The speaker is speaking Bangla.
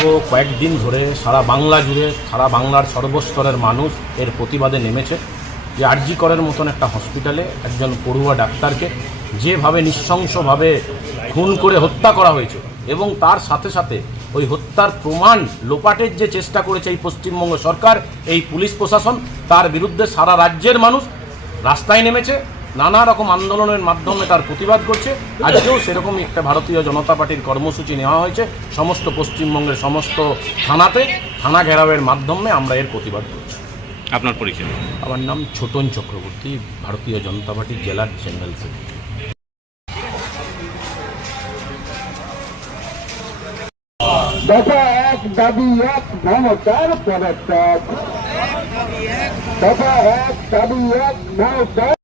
তো কয়েকদিন ধরে সারা বাংলা জুড়ে সারা বাংলার সর্বস্তরের মানুষ এর প্রতিবাদে নেমেছে যে আরজি করের মতন একটা হসপিটালে একজন পড়ুয়া ডাক্তারকে যেভাবে নৃশংসভাবে খুন করে হত্যা করা হয়েছে এবং তার সাথে সাথে ওই হত্যার প্রমাণ লোপাটের যে চেষ্টা করেছে এই পশ্চিমবঙ্গ সরকার, এই পুলিশ প্রশাসন, তার বিরুদ্ধে সারা রাজ্যের মানুষ রাস্তায় নেমেছে, নানা রকম আন্দোলনের মাধ্যমে তার প্রতিবাদ করছে। আজকেও সেরকমই একটা ভারতীয় জনতা পার্টির কর্মসূচি নেওয়া হয়েছে সমস্ত পশ্চিমবঙ্গের সমস্ত থানাতে, থানা ঘেরাওয়ের মাধ্যমে আমরা এর প্রতিবাদ করছি। আপনার পরিচয়? আমার নাম ছোটন চক্রবর্তী, ভারতীয় জনতা পার্টির জেলার জেনারেল সেক্রেটারি। দফা এক দাবি এক মমতার পদত্যাগ, দফা এক দাবি এক মমতার